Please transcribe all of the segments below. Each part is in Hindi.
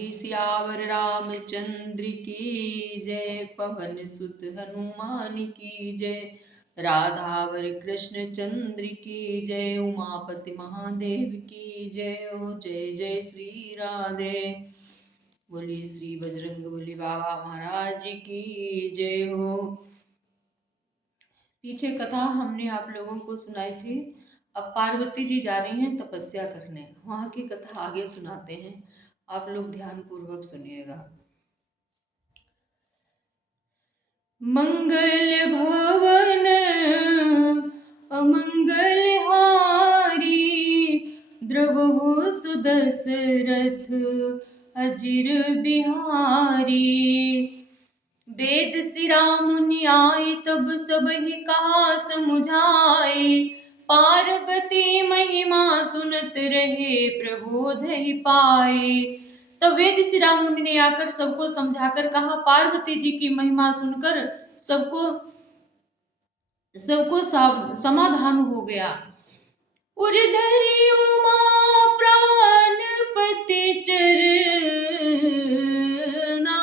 बोली सियावर रामचंद्र की जय, पवन सुत हनुमान की जय, राधावर कृष्ण चंद्र की जय, उमापति महादेव की जय हो। जय जय श्री राधे। बोली श्री बजरंग बली बाबा महाराज की जय हो। पीछे कथा हमने आप लोगों को सुनाई थी। अब पार्वती जी जा रही हैं तपस्या करने, वहां की कथा आगे सुनाते हैं, आप लोग ध्यान पूर्वक सुनिएगा। मंगल भवन अमंगल हारी, द्रवहु सुदशरथ अजिर बिहारी। वेद सिरा मुनि आए, तब सब ही कहा समुझाए, पार्वती महिमा सुनत रहे प्रबोध ही पाए। तब वेद सिरा मुनि ने आकर सबको समझाकर कहा, पार्वती जी की महिमा सुनकर सबको सबको समाधान हो गया। उर्धरी उमा प्राणपति चरना,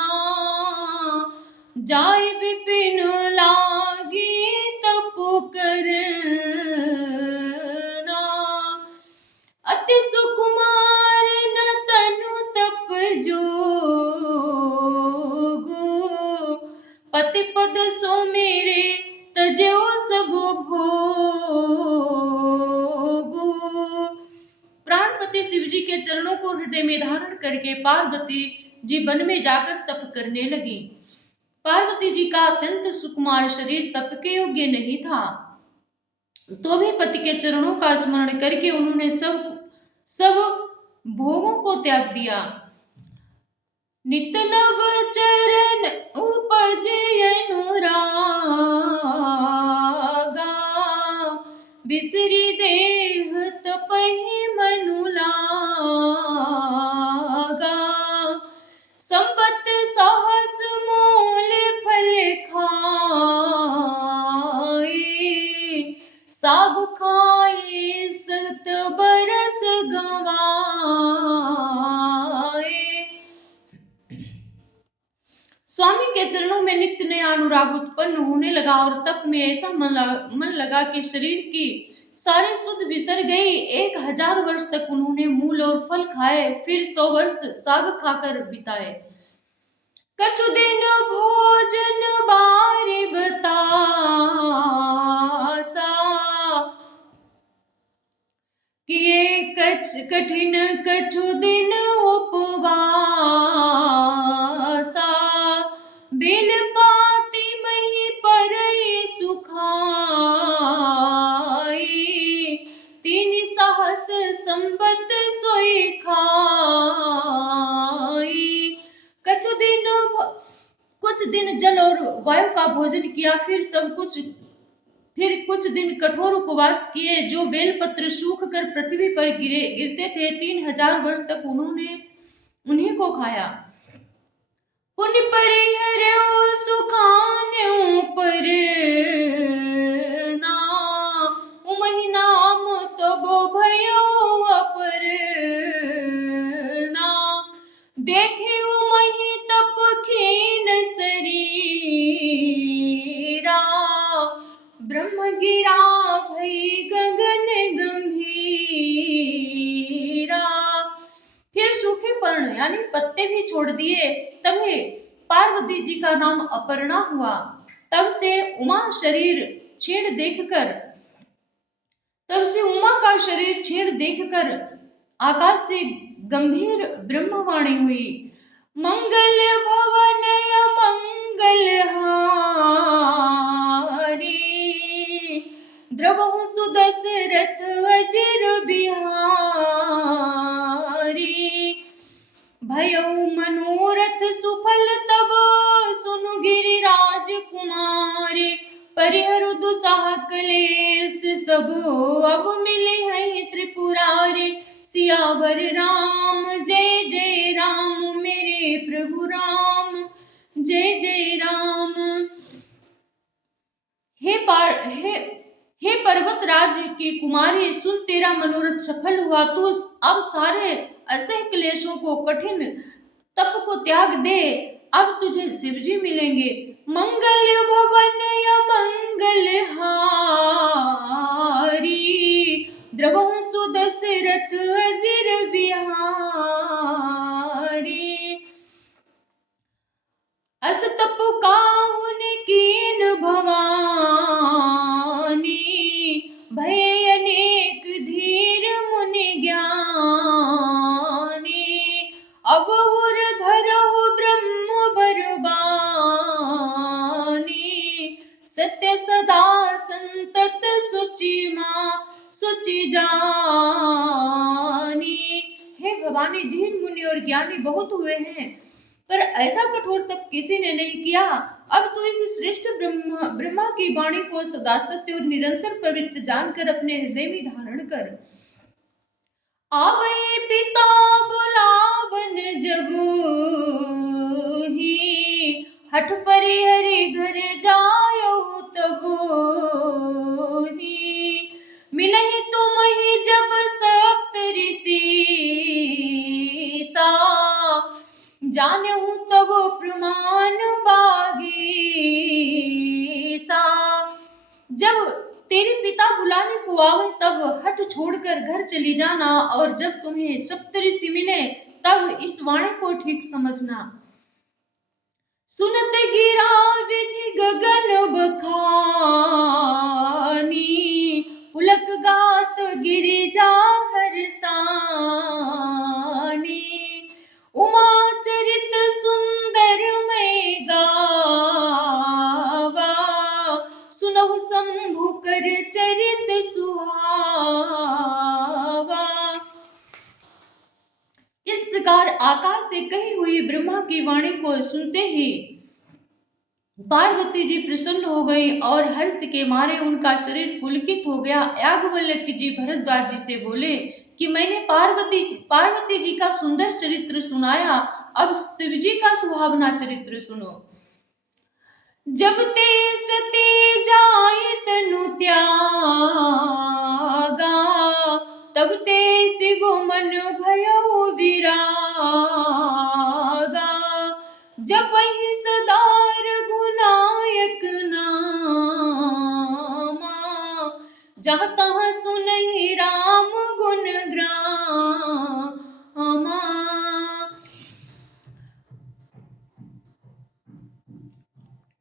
जाय विपिन लागी तपु करना। अति सुकुमार न तनु तप जोगु, पति पद सो मेरे तजो सब भोगु। प्राणपति शिव जी के चरणों को हृदय में धारण करके पार्वती जी वन में जाकर तप करने लगी। पार्वती जी का अत्यंत सुकुमार शरीर तप के योग्य नहीं था, तो भी पति के चरणों का स्मरण करके उन्होंने सब भोगों को त्याग दिया। नित नव चरण उपजे अनुरागा, बिसरी देह तपहि मनु लागा। संबत सहस मूल फल खाए, साबु खाए सत बरस गवाए। स्वामी के चरणों में नित्य नया अनुराग उत्पन्न होने लगा और तप में ऐसा मन लगा कि शरीर की सारे सुध बिसर गई। 1000 वर्ष तक उन्होंने मूल और फल खाए, फिर 100 वर्ष साग खाकर बिताए। कछु दिन भोजन बारी बतासा, किए कठिन कछु दिन उपवासा। बिन पाती मही परई सुखाई, तीन सहस संबत सोई खाई। कुछ दिन जल और वायु का भोजन किया, फिर कुछ दिन कठोर उपवास किए, जो बेलपत्र सूख कर पृथ्वी पर गिरते थे। 3000 वर्ष तक उन्होंने उन्हीं को खाया। पुण्य परिहर्यो सुखान्यो परना, उमहि नाम तब भयो अपरना। देखे उमहि तप खीन शरीरा, ब्रह्म गिरा भई गगन गंभीरा। फिर सूखे पर्ण यानी पत्ते भी छोड़ दिए। तभी पार्वती जी का नाम अपर्णा हुआ। तब से उमा का शरीर छीण देखकर आकाश से गंभीर ब्रह्मवाणी हुई। मंगल भवन अमंगल हारी, द्रवहु सुदशरथ अजिर बिहारी। भयउ मनोरथ सुफल तब सुनु गिरिराज कुमारी, परिहरु दुसह क्लेश सब अब मिले हैं त्रिपुरारी। सियावर राम जय जय राम, मेरे प्रभु राम जय जय राम। हे पर्वत राज की कुमारी, सुन तेरा मनोरथ सफल हुआ। तू अब सारे असह क्लेशों को, कठिन तप को त्याग दे, अब तुझे शिव जी मिलेंगे। मंगल भवन या मंगल हारी, द्रवहु सुदशरथ अजिर बिहारी। अस तप काहुन कीन भवानी, भय अनेक धीर मुनि ज्ञानी। अब उर धरहु ब्रह्म बरबानी, सत्य सदा संतत सुचि मां सुचि जानी। हे भवानी, धीर मुनि और ज्ञानी बहुत हुए हैं, पर ऐसा कठोर तप किसी ने नहीं किया। अब तो इस श्रेष्ठ ब्रह्मा की वाणी को सदा सत्य और निरंतर पवित्र जानकर अपने हृदय में धारण कर। आवै पिता बुलावन जब ही, हठ परिहरि घर जायो तब ही। मिलहि तुम ही जब सप्त ऋषि सा, जानहु तब प्रमाण बागीसा। जब तेरे पिता बुलाने को आवे तब हट छोड़कर घर चली जाना, और जब तुम्हें सप्तऋषि मिले तब इस वाणी को ठीक समझना। सुनत गिरा विधि गगन बखानी, पुलक गात गिरिजा हरसानी। उमा चरित सुंदर मैं गावा, सुनहु शंभु कर चरित सुहावा। इस प्रकार आकाश से कही हुई ब्रह्मा की वाणी को सुनते ही पार्वती जी प्रसन्न हो गई और हर्ष के मारे उनका शरीर पुलकित हो गया। याज्ञवल्क्य जी भरद्वाज जी से बोले कि मैंने पार्वती जी का सुंदर चरित्र सुनाया, अब शिव जी का सुहावना चरित्र सुनो। जब ते सती जाए तनु त्यागा, तब ते शिव मन भयो विरागा। जब ही सदा रघुनायक नामा, जहाँ तहाँ सुनहि राम गुण ग्रामा।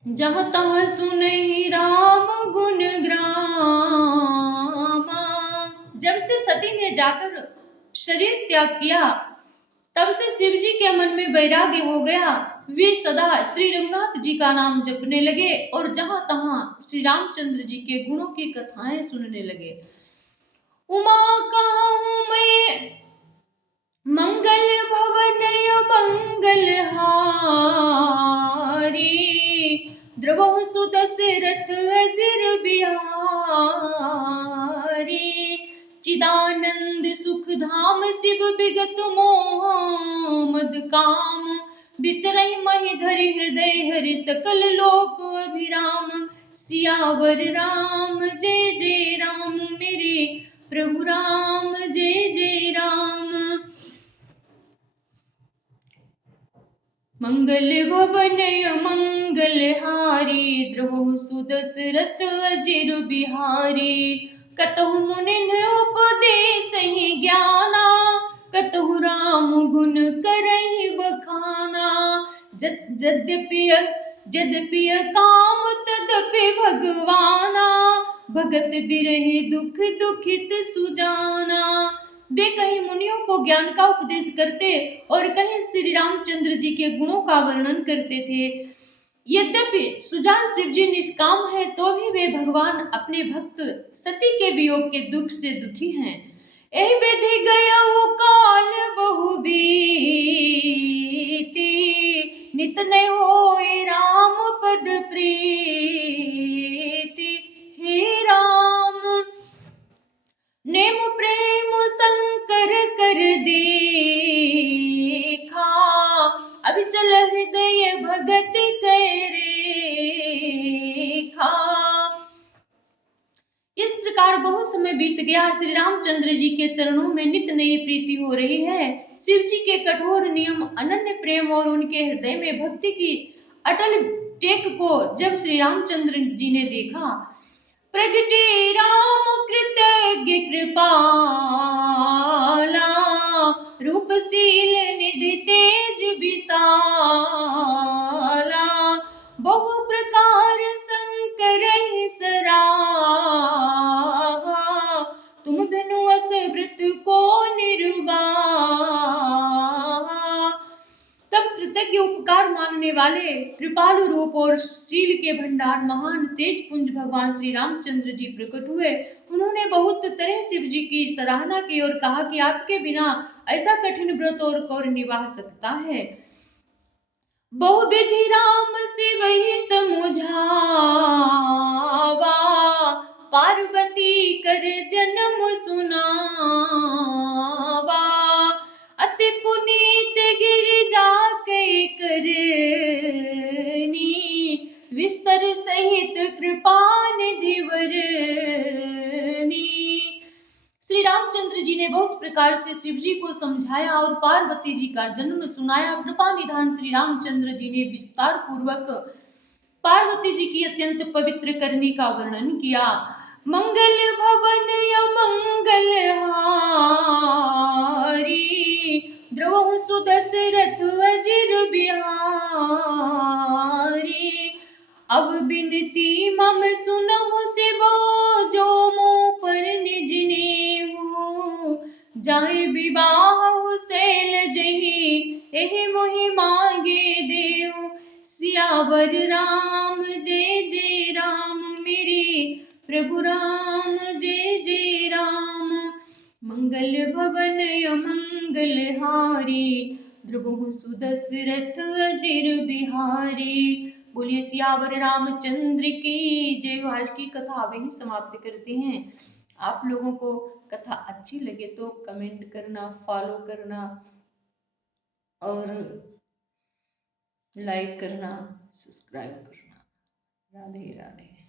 जहाँ तहाँ सुनहि राम गुण ग्रामा। जब से सती ने जाकर शरीर त्याग किया तब से शिव जी के मन में वैराग्य हो गया। वे सदा श्री रघुनाथ जी का नाम जपने लगे और जहां तहां श्री रामचंद्र जी के गुणों की कथाएं सुनने लगे। उमा कहूँ मैं मंगल भवन मंगल हारी, द्रवहु सुदशरथ अजिर बिहारी। चिदानंद सुख धाम शिव विगत मोह मद काम, विचरहि महि धरि हृदय हरि सकल लोक अभिराम। सियावर राम जय जय राम, मेरे प्रभु राम जय जय राम। मंगल भवन मंगल हारी, द्रवहु सुदशरथ अजिर बिहारी। कतहु मुनिन उपदेश ही ज्ञाना, कतहु राम गुण करहि बखाना। यद्यपि काम तदपि भगवाना, भगत बिरहि दुख दुखित सुजाना। वे कहीं मुनियों को ज्ञान का उपदेश करते और कहीं श्री रामचंद्र जी के गुणों का वर्णन करते थे। यद्यपि सुजान शिव जी निष्काम है तो भी वे भगवान अपने भक्त सती के वियोग के दुख से दुखी हैं। एहि विधि गया वो काल बहु बीती, नित न होए राम पद प्रीति। हे राम नेम प्रेम शंकर कर देखा, अभिचल हृदय भगत कैरेखा। इस प्रकार बहुत समय बीत गया क्या श्री रामचंद्र जी के चरणों में नित नई प्रीति हो रही है? शिव जी के कठोर नियम, अनन्य प्रेम और उनके हृदय में भक्ति की अटल टेक को जब श्री रामचंद्र जी ने देखा, प्रगटे राम कृतज्ञ कृपाला, रूपशील निधि तेज विशाला, बहु प्रकार शंकर सराहा, तुम बिनु अस व्रत को निर्वाहा। तब कृतज्ञ उपकार मानने वाले कृपालु रूप और शील के भंडार महान तेज पुंज भगवान श्री रामचंद्र जी प्रकट हुए। उन्होंने बहुत तरह शिव जी की सराहना की और कहा कि आपके बिना ऐसा कठिन व्रत और कौन निभा सकता है। बहुविधि राम से वही समुझावा, पार्वती कर जन्म सुनावा, अति पुनीत गिरिजा के करनी, विस्तर सहित कृपा निधि वरनी। श्री रामचंद्र जी ने बहुत प्रकार से शिव जी को समझाया और पार्वती जी का जन्म सुनाया। कृपा निधान श्री रामचंद्र जी ने विस्तार पूर्वक पार्वती जी की अत्यंत पवित्र करनी का वर्णन किया। मंगल भवन या मंगल हारी, द्रोह सुदशरथ अजिर बिहारी, अब बिनती मम सुनहु शिवो, जो मुँह पर निज नेहु, जाय विवाह शैल जही, एहि मोहि मांगे देहु। सियावर राम जय जय राम, मेरे प्रभु राम जय जय राम। मंगल भवन अमंगल हारी, द्रुबहु सुदशरथ अजिर बिहारी। बोलिए सियावर रामचंद्र की जय। आज की कथा वहीं समाप्त करते हैं। आप लोगों को कथा अच्छी लगे तो कमेंट करना, फॉलो करना और लाइक करना, सब्सक्राइब करना। राधे राधे।